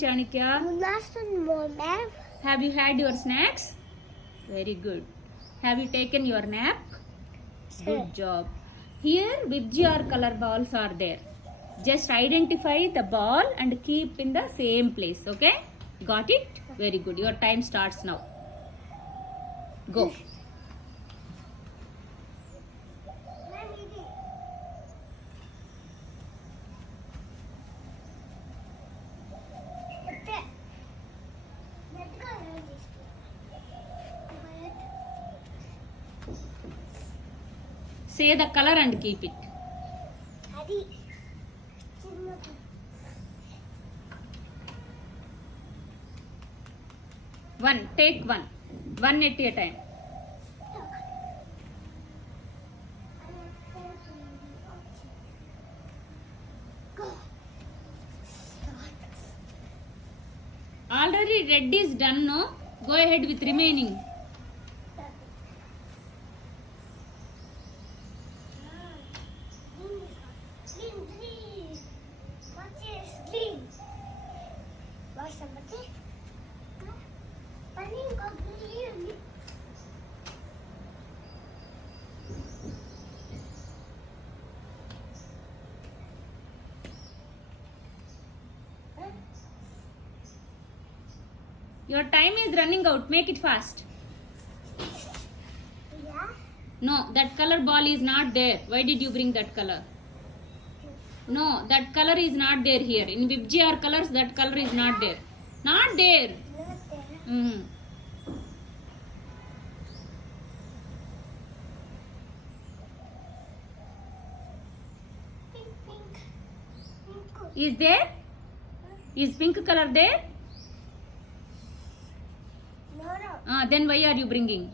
Chanakya? Ma'am. Have you had your snacks? Very good. Have you taken your nap? Good job. Here Vibgr color balls are there. Just identify the ball and keep in the same place. Okay? Got it? Very good. Your time starts now. Go. Say the color and keep it. One. Take one. One at a time. Already red is done, no? Go ahead with remaining. Your time is running out. Make it fast. Yeah. No, that color ball is not there. Why did you bring that color? No, that color is not there here. In Vibgr colors, that color is not there. Not there. Mm-hmm. Is there? Is pink color there? No. Then why are you bringing?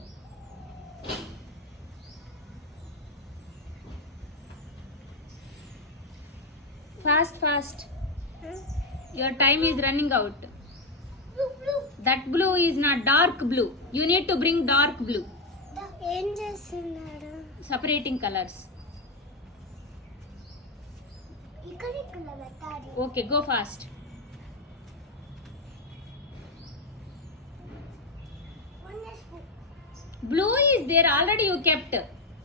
Fast, fast. Your time is running out. Blue. That blue is not dark blue. You need to bring dark blue. The angels in there. Separating colors. Okay, go fast. Blue is there already, you kept.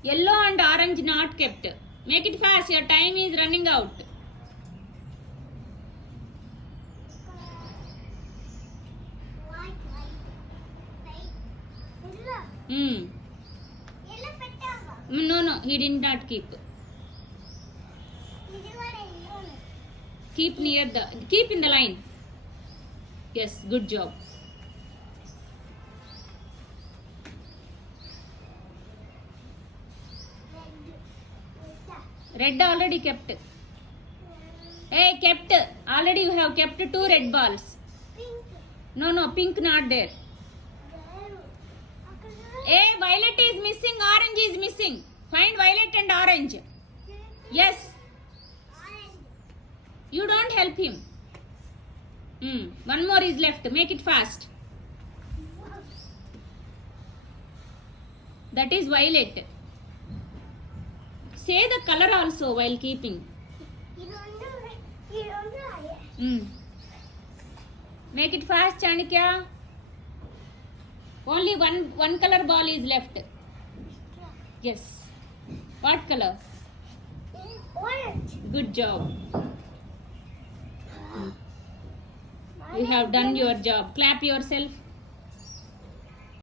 Yellow and orange not kept. Make it fast. Your time is running out. No, he did not keep. Keep in the line. Yes, good job. Red already kept. Hey, kept. Already you have kept 2 red balls. No, pink not there. Hey, violet is missing, orange is missing. Find violet and orange. Yes. You don't help him. One more is left. Make it fast. That is violet. Say the color also while keeping. Make it fast, Chanakya. Only one color ball is left. Yes. What color? Orange. Good job. You have done your job. Clap yourself.